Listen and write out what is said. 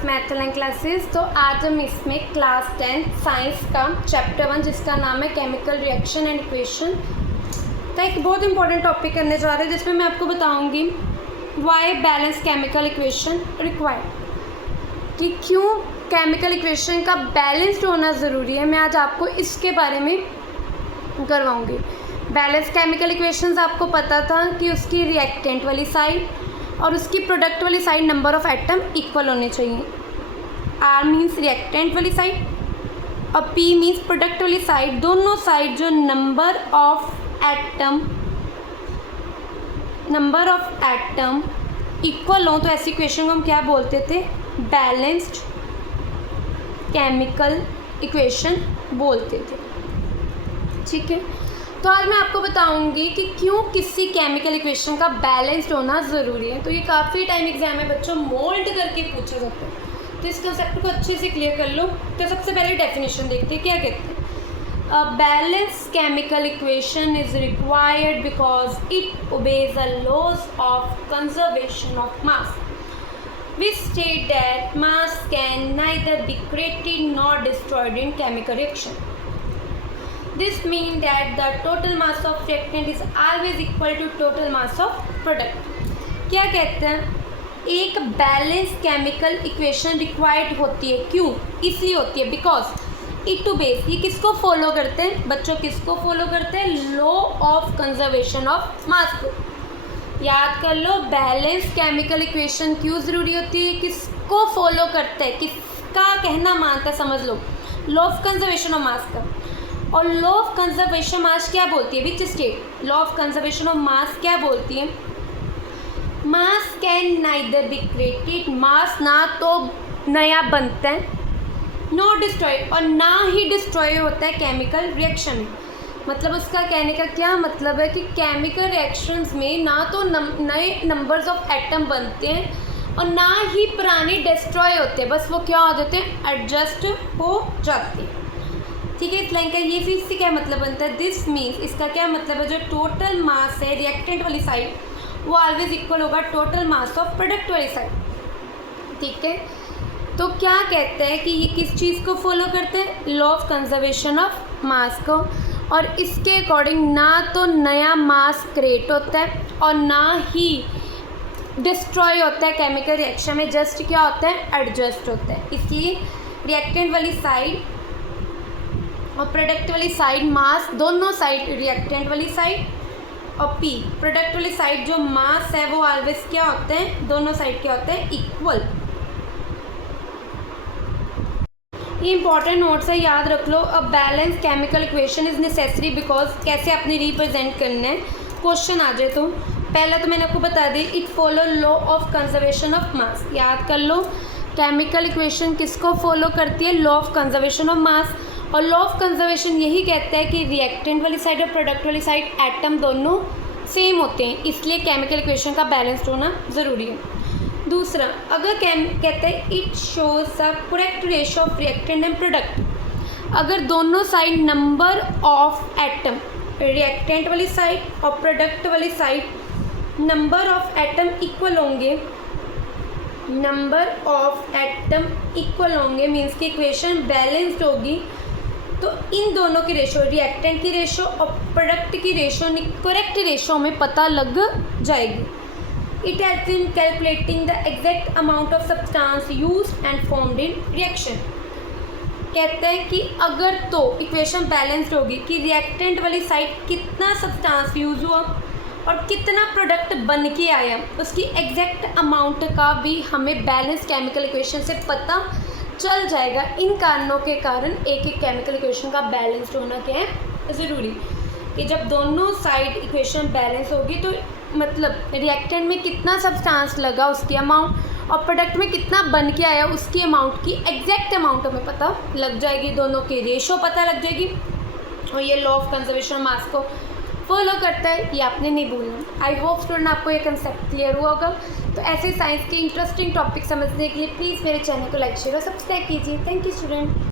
Class math online classes. तो आज हम इसमें क्लास 10 साइंस का चैप्टर 1 जिसका नाम है केमिकल रिएक्शन एंड इक्वेशन का एक बहुत इंपॉर्टेंट टॉपिक करने जा रहे हैं, जिसमें मैं आपको बताऊंगी why balance chemical equation required, कि क्यों केमिकल इक्वेशन का बैलेंस्ड होना ज़रूरी है। मैं आज आपको इसके बारे में करवाऊंगी। बैलेंस केमिकल इक्वेशंस आपको पता था कि उसकी रिएक्टेंट वाली साइड और उसकी प्रोडक्ट वाली side number of atom equal होने चाहिए। आर मीन्स रिएक्टेंट वाली साइड और पी मीन्स प्रोडक्ट वाली साइड, दोनों साइड जो नंबर ऑफ एटम इक्वल हो तो ऐसी इक्वेशन को हम क्या बोलते थे? बैलेंस्ड केमिकल इक्वेशन बोलते थे। ठीक है, तो आज मैं आपको बताऊंगी कि क्यों किसी केमिकल इक्वेशन का बैलेंस्ड होना ज़रूरी है। तो ये काफ़ी टाइम एग्जाम में बच्चों मोल्ड करके पूछा जाता है, तो इस कंसेप्ट को अच्छे से क्लियर कर लो। तो सबसे पहले डेफिनेशन देखते हैं, क्या कहते हैं। A balance chemical equation is required because it obeys the laws of conservation of mass. We state that mass can neither be created nor destroyed in chemical reaction. This means that the total mass of reactant is always equal to total mass of product. क्या कहते हैं? एक balance chemical equation required होती है। क्यों? इसलिए होती है बिकॉज इट टू बेस, ये किसको फॉलो करते हैं बच्चों? किसको फॉलो करते हैं? लॉ ऑफ कंजर्वेशन ऑफ मास को। याद कर लो, बैलेंस केमिकल इक्वेशन क्यों ज़रूरी होती है? किसको फॉलो करते हैं? किसका कहना मानता है? समझ लो, law of conservation of mass का। और लॉ ऑफ कंजर्वेशन मास क्या बोलती है? Which state law of conservation of mass क्या बोलती है? Mass can neither be created, mass ना तो नया बनता है, नो डिस्ट्रॉय, और ना ही डिस्ट्रॉय होता है केमिकल रिएक्शन में। मतलब उसका कहने का क्या मतलब है कि केमिकल रिएक्शंस में ना तो नए नंबर्स ऑफ एटम बनते हैं और ना ही पुराने डिस्ट्रॉय होते हैं, बस वो क्या हो जाते हैं? एडजस्ट हो जाते हैं। ठीक है, इस लाइन का ये फिर इससे क्या मतलब बनता है? दिस मीन्स, इसका क्या मतलब है? जो टोटल मास है रिएक्टेंट वाली साइड वो ऑलवेज इक्वल होगा टोटल मास ऑफ प्रोडक्ट वाली साइड। ठीक है, तो क्या कहते हैं कि ये किस चीज़ को फॉलो करते हैं? लॉ ऑफ कंजर्वेशन ऑफ मास को। और इसके अकॉर्डिंग ना तो नया मास क्रिएट होता है और ना ही डिस्ट्रॉय होता है केमिकल रिएक्शन में, जस्ट क्या होता है? एडजस्ट होता है। इसलिए रिएक्टेंट वाली साइड और प्रोडक्ट वाली साइड मास, दोनों साइड, रिएक्टेंट वाली साइड और पी प्रोडक्ट वाली साइड, जो मास है वो ऑलवेज क्या होते हैं? दोनों साइड क्या होते हैं? इक्वल। ये इंपॉर्टेंट नोट्स है, याद रख लो। अब balance chemical equation is necessary because कैसे आपने रिप्रेजेंट करना है, क्वेश्चन आ जाए तो पहला तो मैंने आपको बता दी, it follow law of conservation of mass. याद कर लो, केमिकल इक्वेशन किसको फॉलो करती है? Law of conservation of mass. और लॉ ऑफ कंजर्वेशन यही कहता है कि रिएक्टेंट वाली साइड और प्रोडक्ट वाली साइड एटम दोनों सेम होते हैं, इसलिए केमिकल इक्वेशन का बैलेंस्ड होना ज़रूरी है। दूसरा, अगर कहते हैं it shows the correct ratio of reactant and product. अगर दोनों side number of atom, reactant वाली साइड और प्रोडक्ट वाली side number of atom equal होंगे, नंबर ऑफ एटम इक्वल होंगे मीन्स की इक्वेशन बैलेंस्ड होगी। तो इन दोनों की रेशो, रिएक्टेंट की रेशो और प्रोडक्ट की रेशो, करेक्ट रेशो में पता लग जाएगी। It helps in calculating the exact amount of substance used and formed in reaction. कहते हैं कि अगर तो इक्वेशन बैलेंस्ड होगी कि रिएक्टेंट वाली साइड कितना सब्सटेंस यूज़ हुआ और कितना प्रोडक्ट बन के आया, उसकी एग्जैक्ट अमाउंट का भी हमें बैलेंस केमिकल इक्वेशन से पता चल जाएगा। इन कारणों के कारण एक केमिकल इक्वेशन का बैलेंस्ड होना क्या है? ज़रूरी। कि जब दोनों साइड इक्वेशन बैलेंस होगी तो मतलब रिएक्टेंट में कितना सब्सटेंस लगा उसकी अमाउंट और प्रोडक्ट में कितना बन के आया उसकी अमाउंट की एग्जैक्ट अमाउंट हमें पता लग जाएगी, दोनों की रेशो पता लग जाएगी। और ये लॉ ऑफ कंजर्वेशन मास को फॉलो करता है, ये आपने नहीं भूलना। आई होप स्टूडेंट आपको ये कंसेप्ट क्लियर हुआ होगा। तो ऐसे साइंस के इंटरेस्टिंग टॉपिक समझने के लिए प्लीज़ मेरे चैनल को लाइक शेयर और सब्सक्राइब कीजिए। Thank you student.